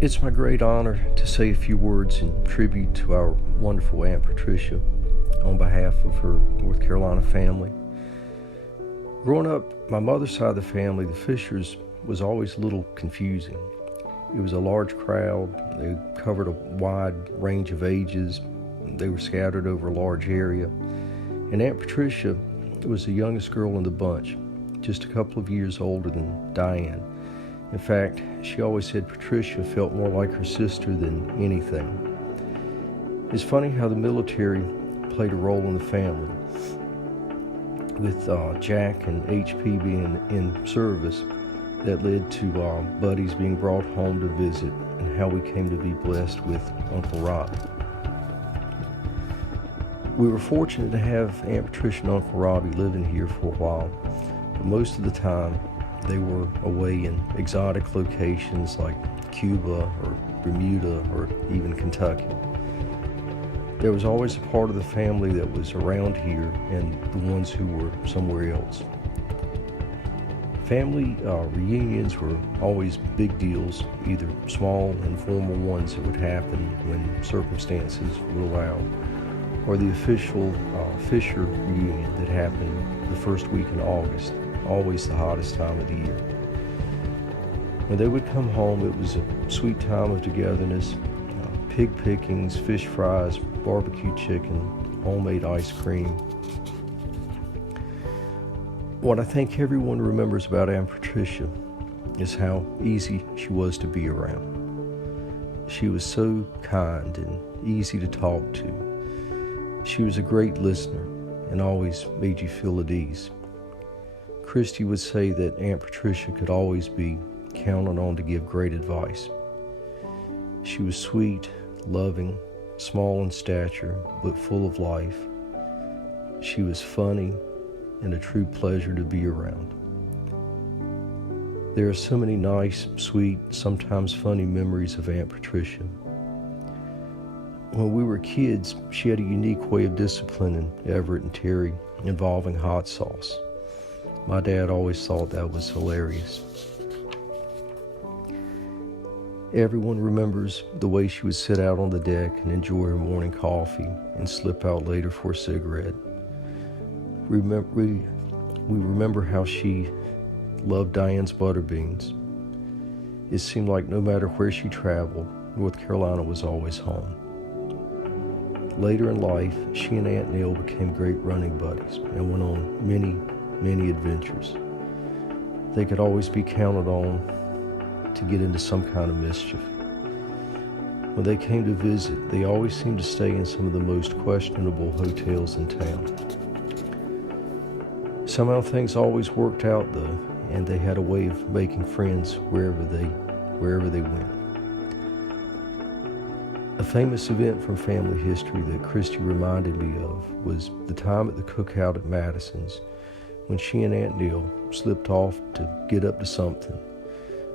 It's my great honor to say a few words in tribute to our wonderful Aunt Patricia on behalf of her North Carolina family. Growing up, my mother's side of the family, the Fishers, was always a little confusing. It was a large crowd. They covered a wide range of ages. They were scattered over a large area. And Aunt Patricia was the youngest girl in the bunch, just a couple of years older than Diane. In fact, she always said Patricia felt more like her sister than anything. It's funny how the military played a role in the family, with Jack and HP being in service. That led to buddies being brought home to visit, and how we came to be blessed with Uncle Rob. We were fortunate to have Aunt Patricia and Uncle Robbie living here for a while, but most of the time they were away in exotic locations like Cuba or Bermuda or even Kentucky. There was always a part of the family that was around here and the ones who were somewhere else. Family reunions were always big deals, either small, informal ones that would happen when circumstances would allow, or the official Fisher reunion that happened the first week in August, always the hottest time of the year. When they would come home, it was a sweet time of togetherness, pig pickings, fish fries, barbecue chicken, homemade ice cream. What I think everyone remembers about Aunt Patricia is how easy she was to be around. She was so kind and easy to talk to. She was a great listener and always made you feel at ease. Christy would say that Aunt Patricia could always be counted on to give great advice. She was sweet, loving, small in stature, but full of life. She was funny and a true pleasure to be around. There are so many nice, sweet, sometimes funny memories of Aunt Patricia. When we were kids, she had a unique way of disciplining Everett and Terry involving hot sauce. My dad always thought that was hilarious. Everyone remembers the way she would sit out on the deck and enjoy her morning coffee and slip out later for a cigarette. We remember how she loved Diane's butter beans. It seemed like no matter where she traveled, North Carolina was always home. Later in life, she and Aunt Neil became great running buddies and went on many adventures. They could always be counted on to get into some kind of mischief. When they came to visit, they always seemed to stay in some of the most questionable hotels in town. Somehow things always worked out though, and they had a way of making friends wherever they went. A famous event from family history that Christy reminded me of was the time at the cookout at Madison's when she and Aunt Neil slipped off to get up to something.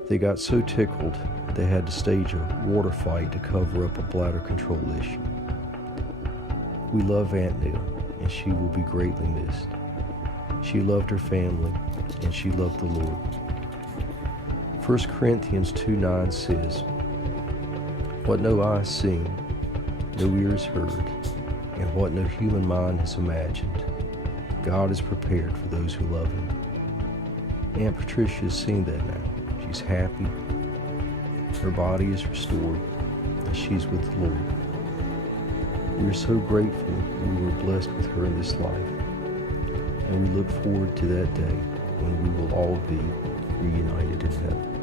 They got so tickled they had to stage a water fight to cover up a bladder control issue. We love Aunt Neil, and she will be greatly missed. She loved her family, and she loved the Lord. 1 Corinthians 2:9 says, "What no eye has seen, no ears heard, and what no human mind has imagined, God has prepared for those who love Him." Aunt Patricia has seen that now. She's happy, her body is restored, and she's with the Lord. We are so grateful we were blessed with her in this life, and we look forward to that day when we will all be reunited in heaven.